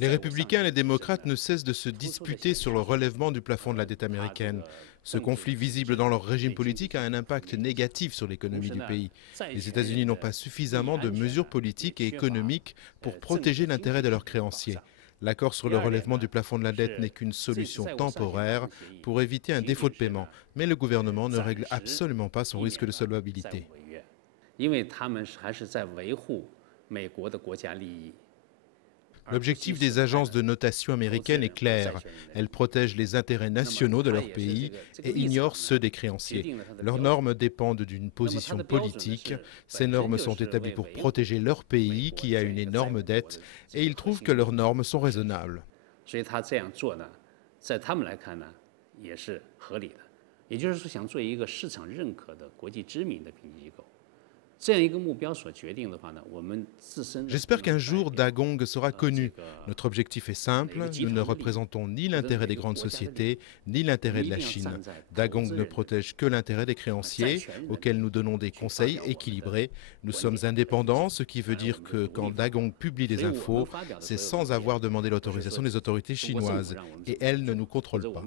Les républicains et les démocrates ne cessent de se disputer sur le relèvement du plafond de la dette américaine. Ce conflit visible dans leur régime politique a un impact négatif sur l'économie du pays. Les États-Unis n'ont pas suffisamment de mesures politiques et économiques pour protéger l'intérêt de leurs créanciers. L'accord sur le relèvement du plafond de la dette n'est qu'une solution temporaire pour éviter un défaut de paiement, mais le gouvernement ne règle absolument pas son risque de solvabilité. L'objectif des agences de notation américaines est clair. Elles protègent les intérêts nationaux de leur pays et ignorent ceux des créanciers. Leurs normes dépendent d'une position politique. Ces normes sont établies pour protéger leur pays qui a une énorme dette et ils trouvent que leurs normes sont raisonnables. J'espère qu'un jour Dagong sera connu. Notre objectif est simple, nous ne représentons ni l'intérêt des grandes sociétés, ni l'intérêt de la Chine. Dagong ne protège que l'intérêt des créanciers, auxquels nous donnons des conseils équilibrés. Nous sommes indépendants, ce qui veut dire que quand Dagong publie des infos, c'est sans avoir demandé l'autorisation des autorités chinoises, et elles ne nous contrôlent pas.